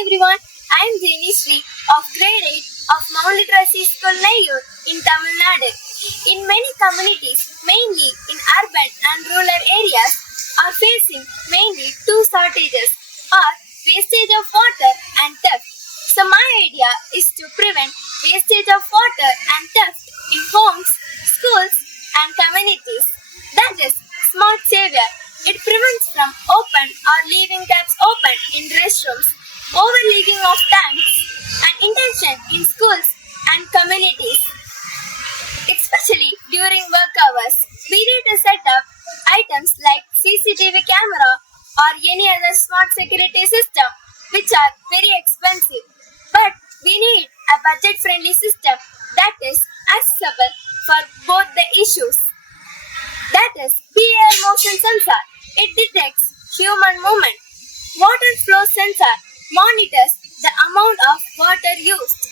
everyone, I am Jeni Sri of grade 8 of Mount Literacy School Nayur in Tamil Nadu. In many communities, mainly in urban and rural areas, are facing mainly two shortages or wastage of water and theft. So my idea is to prevent wastage of water and theft in homes, schools and communities. That is Smart Savior. It prevents from open or leaving taps open in restrooms, overleaking of tanks, and intention in schools and communities, especially during work hours. We need to set up items like CCTV camera or any other smart security system, which are very expensive. But we need a budget-friendly system that is accessible for both the issues. That is PAR motion sensor. It detects human movement. Water flow sensor monitors the amount of water used.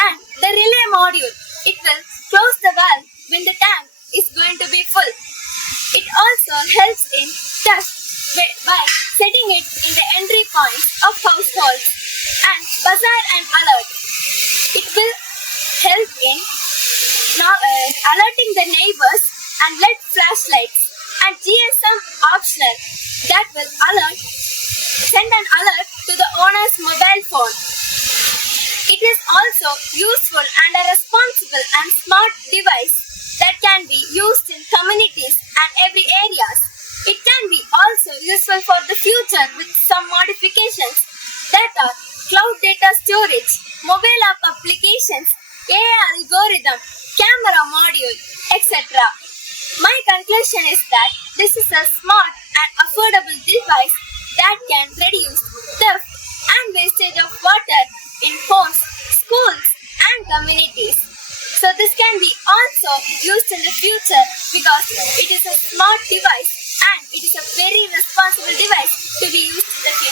And the relay module. It will close the valve when the tank is going to be full. It also helps in theft by setting it in the entry points of households and buzzer and alert. It will help in alerting the neighbors and LED flashlights and GSM optional that will send an alert to the owner's mobile phone. It is also useful and a responsible and smart device that can be used in communities and every areas. It can be also useful for the future with some modifications that are cloud data storage, mobile app applications, AI algorithm, camera module, etc. My conclusion is that this is a smart and affordable device that can reduce theft and wastage of water in homes, schools and communities. So this can be also used in the future because it is a smart device and it is a very responsible device to be used in the future.